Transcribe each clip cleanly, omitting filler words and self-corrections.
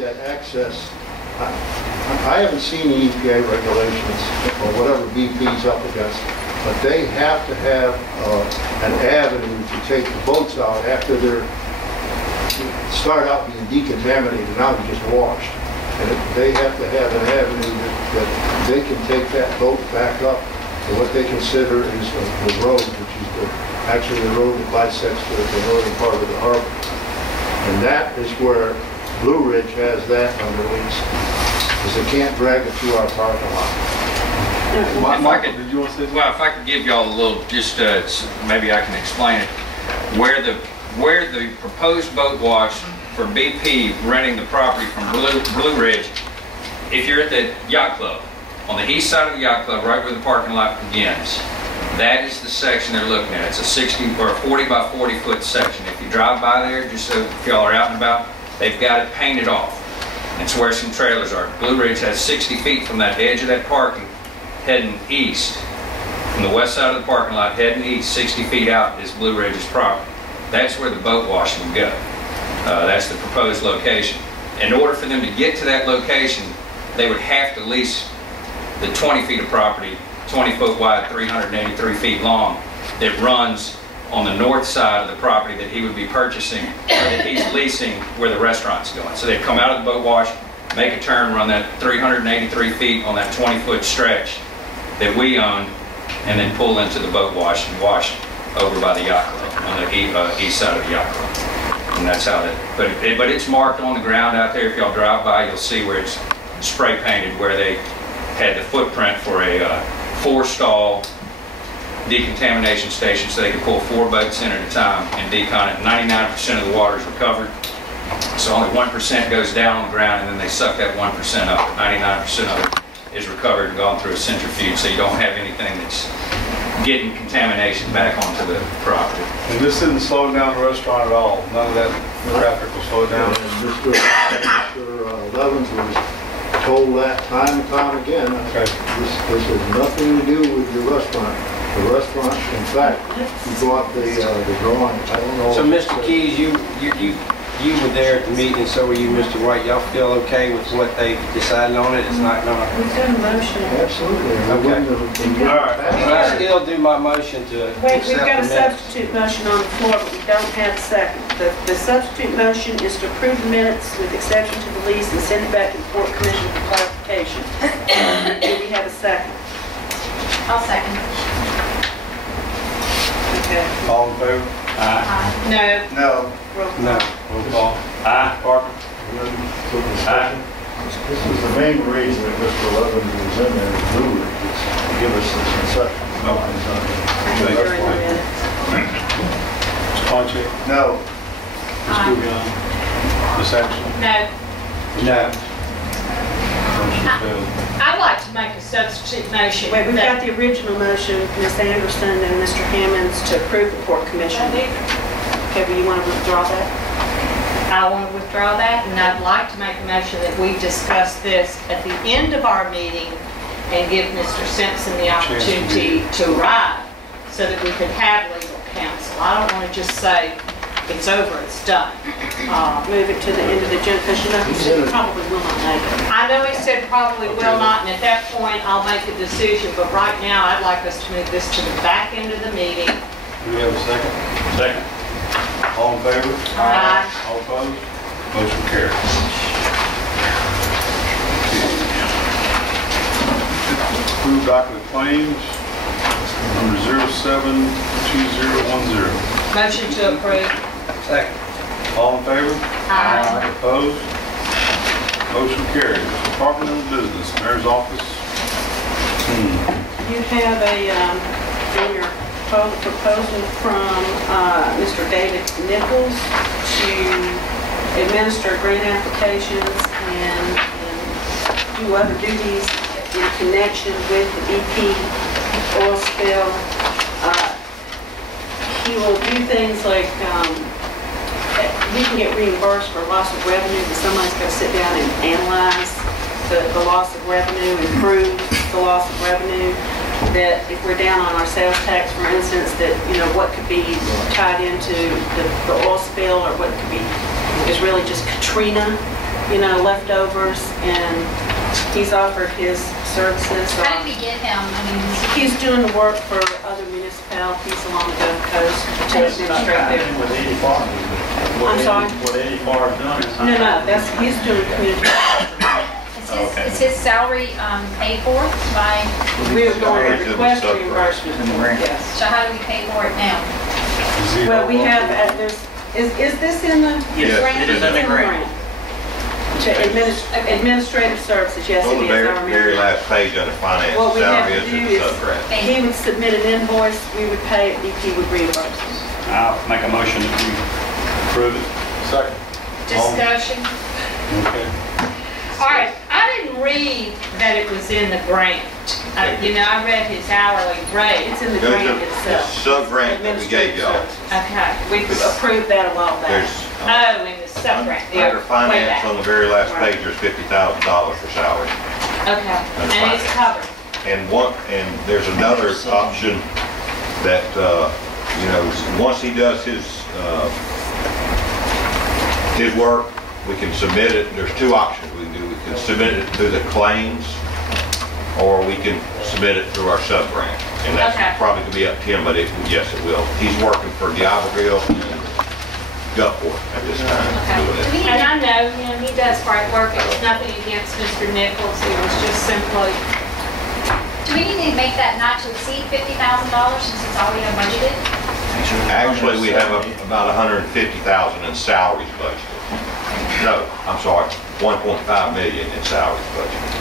that access, I haven't seen the EPA regulations or whatever BP's up against, but they have to have an avenue to take the boats out after they're start out being decontaminated, now they're just washed. And they have to have an avenue that they can take that boat back up to what they consider is the road, which is actually the road that bisects the northern part of the harbor. And that is where Blue Ridge has that under lease, because they can't drag it through our parking lot. If I could give y'all a little, just maybe I can explain it. Where the proposed boat wash for BP renting the property from Blue Ridge, if you're at the yacht club, on the east side of the yacht club, right where the parking lot begins, that is the section they're looking at. It's a 60 or 40 by 40 foot section. If you drive by there, just so if y'all are out and about, they've got it painted off. It's where some trailers are. Blue Ridge has 60 feet from that edge of that parking heading east. From the west side of the parking lot heading east, 60 feet out is Blue Ridge's property. That's where the boat wash would go. That's the proposed location. In order for them to get to that location, they would have to lease the 20 feet of property, 20 foot wide, 383 feet long, that runs on the north side of the property that he would be purchasing, or that he's leasing where the restaurant's going. So they'd come out of the boat wash, make a turn, run that 383 feet on that 20 foot stretch that we own, and then pull into the boat wash and wash over by the yacht club, on the east side of the yacht club. And that's how that, but it's marked on the ground out there. If y'all drive by, you'll see where it's spray painted, where they had the footprint for a 4-stall decontamination station, so they could pull 4 boats in at a time and decon it. 99% of the water is recovered, so only 1% goes down on the ground, and then they suck that 1% up. 99% of it is recovered and gone through a centrifuge, so you don't have anything that's getting contamination back onto the property. And this didn't slow down the restaurant at all? None of that traffic will slow down? And Mr. Levins was told that time and time again. Okay. This has nothing to do with your restaurant. The restaurant, in fact, you bought the drawing. I don't know. So, Mr. Keys, you were there at the meeting, so were you, Mr. White. Y'all feel okay with what they decided on it? It's not gonna... We've done a motion. Absolutely. Okay. All right. But I still do my motion to Wait, we've got a minutes. substitute motion on the floor, but we don't have a second. The substitute motion is to approve the minutes with exception to the lease and send it back to the Port Commission for clarification. Do we have a second? I'll second. Okay. All in favor? No. No. Roll call. No. Roll call. Aye. Parker? Aye. This is the main reason that Mr. Levins was in there, is Blue Ridge, to give us the concession. No, he's not. During the minutes. Mr. Conche? No. Ms. Gouvion? Ms. Ashland? No. No. Motion failed. I'd like to make a substitute motion. Wait, we've that- got the original motion, Ms. Anderson and Mr. Hammonds, to approve the Port Commission. Okay, but you want to withdraw that? I want to withdraw that, and I'd like to make a motion that we discuss this at the end of our meeting and give Mr. Simpson the opportunity to arrive so that we could have legal counsel. I don't want to just say, it's over, it's done. Move it to the end of the agenda, because you know he said he probably will not make it. I know he said probably will not, and at that point, I'll make a decision, but right now, I'd like us to move this to the back end of the meeting. Do we have a second? Second. All in favor? Aye. All opposed? Motion carries. Approved docket of claims number 072010. Motion to approve. Second. All in favor? Aye. Opposed? Motion carries. Department of Business, Mayor's Office. You have in your proposal from Mr. David Nichols to administer grant applications and do other duties in connection with the BP oil spill. He will do things like we can get reimbursed for loss of revenue, but somebody's got to sit down and analyze the loss of revenue, improve the loss of revenue. That if we're down on our sales tax, for instance, that, you know, what could be tied into the oil spill, or what could be is really just Katrina leftovers, and he's offered his services. How did we get him? I mean, He's doing the work for other municipalities along the Gulf Coast to administrate their. With Eddie Farr. I'm sorry? What Eddie Farr's done is. No, he's doing community. is his salary paid for by, We're going to request reimbursement. Yes. so how do we pay for it now? Well, we have, is this in the Yes, grant? it is in the grant. Administrative services, yes, On it the is. I very, remember. very last page under finance, What we have salary to is do in is, sub-grant. he would submit an invoice, we would pay it, BP would reimburse us. I'll make a motion that we approve it. Second. Discussion? Okay. All right, I didn't read that it was in the grant. I read his hourly rate. It's in the There's grant a itself. sub-grant that we gave y'all. Okay, We approved that a while back. There's, oh, in the sub-grant. Yeah, under way finance, back. on the very last Right. page, there's $50,000 for salary. Okay, and it's covered. And there's another option that, once he does his work, we can submit it. There's two options we can do. We can submit it through the claims, or we can submit it through our sub-grant. And that's Okay. probably gonna be up to him, but yes, it will. He's working for D'Iberville and Gulfport at this time. doing it. And I know, he does great work. It was nothing against Mr. Nichols. It was just simply, Do we need to make that not to exceed $50,000 since it's already budgeted? Actually, we have about $150,000 in salaries budgeted. No, I'm sorry, 1.5 million in salaries budgeted.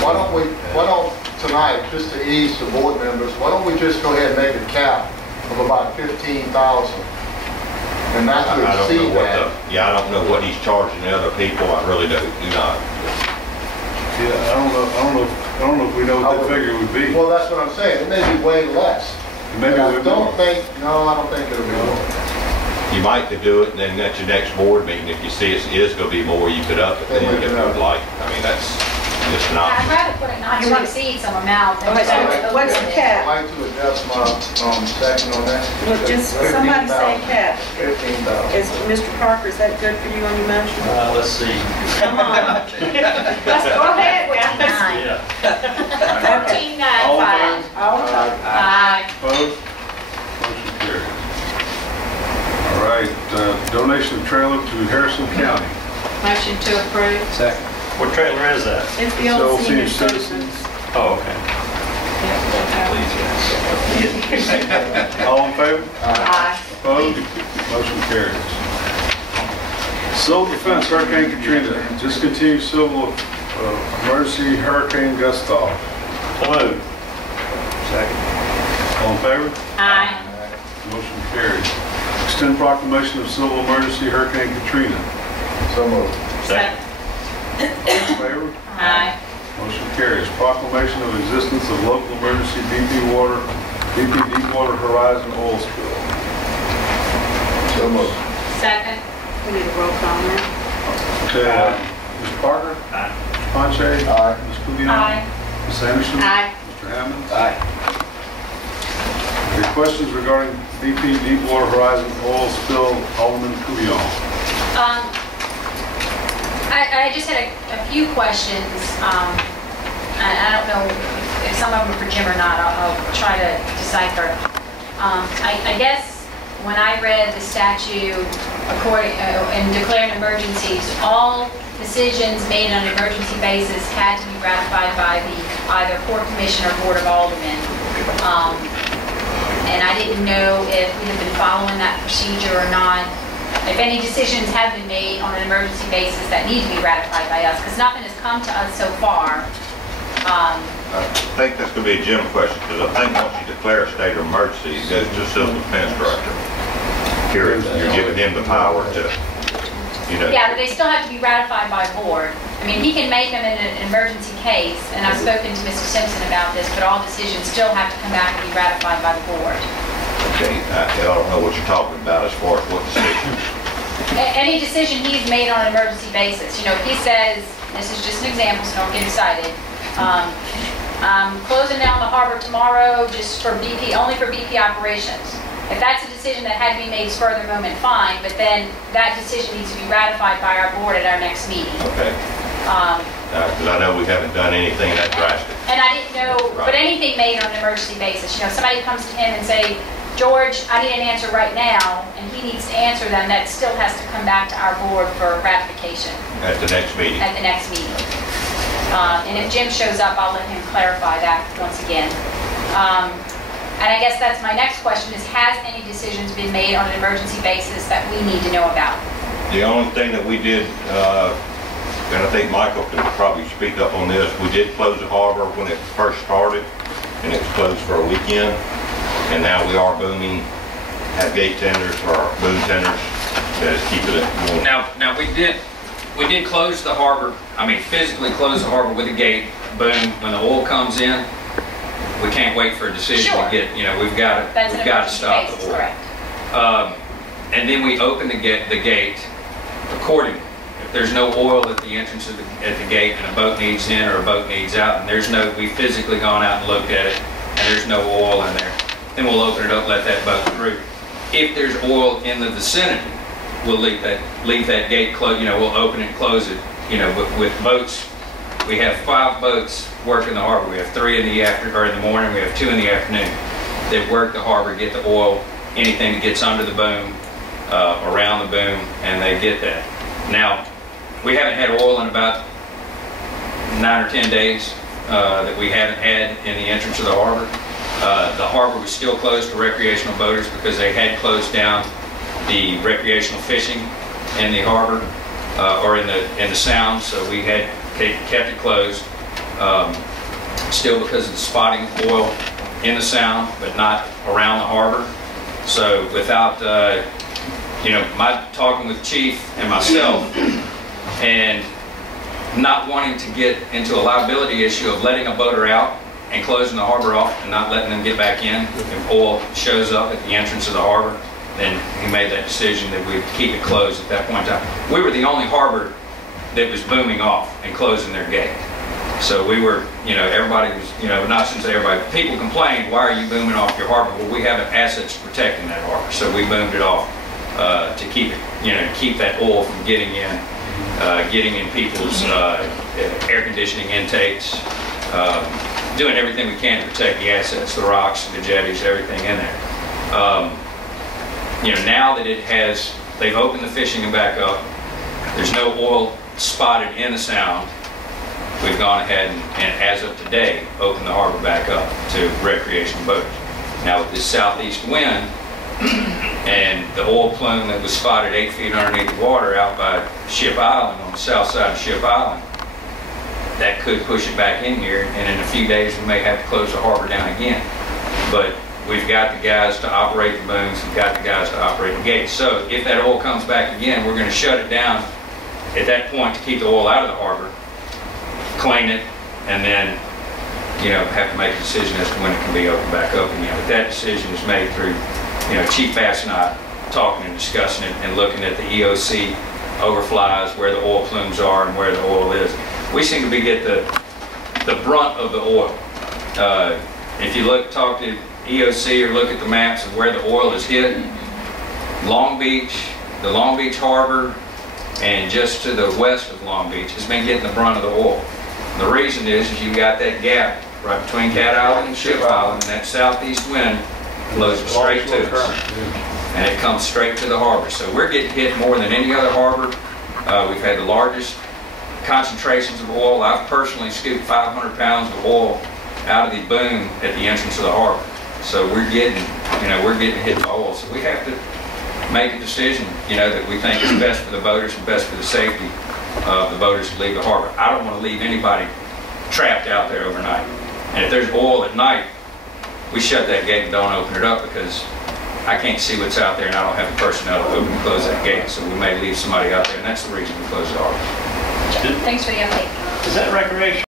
Why don't tonight, just to ease the board members, why don't we just go ahead and make a cap of about 15,000? And not I to don't know exceed what that. I don't know what he's charging the other people, I really do not. Yeah, I don't know if we know what that figure would be. Well, that's what I'm saying, it may be way less. Maybe But I we don't will. think, no, I don't think it'll be more. You might could do it, and then at your next board meeting, if you see it is gonna be more, you could up it then if you would like. I mean, that's just an I'd option. rather put it not to exceed some amount than. Okay, so just what's the open it. cap? I'd like to adjust my, second on that. Look, just somebody say 15,000. cap. 15,000. Is, Mr. Parker, is that good for you on your motion? Let's see. Come on. let's go ahead, guys. Nine. Yeah. 1495. All in favor? Aye. Opposed? Motion carries. All right, donation of trailer to Harrison County. Motion to approve. Second. What trailer is that? It's the So, old senior senior citizens. Oh, okay. All in favor? Aye. Opposed? Motion carries. Civil Defense Hurricane Katrina, discontinue civil emergency Hurricane Gustav. So moved. Second. All in favor? Aye. Motion carries. Extend proclamation of civil emergency Hurricane Katrina. So moved. Second. All in favor? Aye. Motion carries. Proclamation of existence of local emergency BP Deepwater Horizon oil spill. So moved. Second. We need a roll call now. Okay, Mr. Parker? Aye. Mr. Panche? Aye. Ms. Juliana? Aye. Ms. Anderson? Aye. Mr. Hammond? Aye. Any questions regarding BP Deepwater Horizon oil spill, Alderman Couillon? I just had a few questions. I don't know if some of them are for Jim or not. I'll try to decipher. I guess when I read the statute and declaring emergencies, all decisions made on an emergency basis had to be ratified by the either Port Commission or Board of Aldermen. And I didn't know if we had been following that procedure or not. If any decisions have been made on an emergency basis that need to be ratified by us, because nothing has come to us so far. I think that's gonna be a Jim question, because I think once you declare a state of emergency, it goes to the civil defense director. Period. You're giving him the power to, Yeah, but they still have to be ratified by board. I mean, he can make them in an emergency case, and I've spoken to Mr. Simpson about this, but all decisions still have to come back and be ratified by the board. Okay, I don't know what you're talking about as far as what decision. Any decision he's made on an emergency basis, if he says, this is just an example, so don't get excited, I'm closing down the harbor tomorrow just for BP, only for BP operations. If that's a decision that had to be made spur of the moment, fine, but then that decision needs to be ratified by our board at our next meeting. Okay. Because I know we haven't done anything that drastic. And I didn't know, but Right. anything made on an emergency basis, you know, somebody comes to him and say, George, I need an answer right now, and he needs to answer them, that still has to come back to our board for ratification At the next meeting. at the next meeting. And if Jim shows up, I'll let him clarify that once again. And I guess that's my next question is, has any decisions been made on an emergency basis that we need to know about? The only thing that we did, and I think Michael could probably speak up on this, we did close the harbor when it first started, and it was closed for a weekend. And now we are booming, have gate tenders or boom tenders that is keeping it going. Now we did close the harbor, I mean physically close the harbor with a gate, boom, when the oil comes in, we can't wait for a decision Sure. to get, you know, we've got That's an to emergency stop basis, the oil. correct? And then we open the gate accordingly. If there's no oil at the entrance of at the gate and a boat needs in or a boat needs out, and we physically gone out and looked at it, and there's no oil in there, then we'll open it up, let that boat through. If there's oil in the vicinity, we'll leave that gate closed, you know, we'll open it, close it, you know, with boats. We have 5 boats working the harbor. We have 3 in the morning, we have 2 in the afternoon. They work the harbor, get the oil, anything that gets under the boom, around the boom, and they get that. Now, we haven't had oil in about 9 or 10 days that we haven't had in the entrance of the harbor. The harbor was still closed to recreational boaters because they had closed down the recreational fishing in the harbor or in the sound, so we had kept it closed. Still because of the spotting of oil in the sound, but not around the harbor. So without, you know, my talking with Chief and myself, and not wanting to get into a liability issue of letting a boater out and closing the harbor off and not letting them get back in. If oil shows up at the entrance of the harbor, then he made that decision that we'd keep it closed at that point in time. We were the only harbor that was booming off and closing their gate. So we were, you know, everybody was, you know, not since everybody, people complained, why are you booming off your harbor? Well, we have assets protecting that harbor, so we boomed it off to keep it, you know, keep that oil from getting in people's air conditioning intakes, doing everything we can to protect the assets, the rocks, the jetties, everything in there. You know, now that they've opened the fishing back up, there's no oil spotted in the sound, we've gone ahead and as of today, opened the harbor back up to recreational boaters. Now with this southeast wind and the oil plume that was spotted 8 feet underneath the water out by Ship Island, on the south side of Ship Island, that could push it back in here, and in a few days we may have to close the harbor down again. But we've got the guys to operate the booms, we've got the guys to operate the gates. So if that oil comes back again, we're going to shut it down at that point to keep the oil out of the harbor, clean it, and then, you know, have to make a decision as to when it can be opened back up again. But that decision is made through, you know, Chief Bass and I talking and discussing it and looking at the EOC overflies, where the oil plumes are and where the oil is. We seem to be get the brunt of the oil. If you talk to EOC or look at the maps of where the oil is hit, Long Beach, the Long Beach Harbor, and just to the west of Long Beach has been getting the brunt of the oil. And the reason is you've got that gap right between Cat Island and Ship Island, and that southeast wind blows it straight to us. And it comes straight to the harbor. So we're getting hit more than any other harbor. We've had the largest concentrations of oil. I've personally scooped 500 pounds of oil out of the boom at the entrance of the harbor. So we're getting, you know, we're getting hit by oil. So we have to make a decision, you know, that we think is best for the boaters and best for the safety of the boaters who leave the harbor. I don't want to leave anybody trapped out there overnight. And if there's oil at night, we shut that gate and don't open it up, because I can't see what's out there and I don't have the personnel to open and close that gate. So we may leave somebody out there, and that's the reason we close the harbor. Thanks for the update. Is that recreation?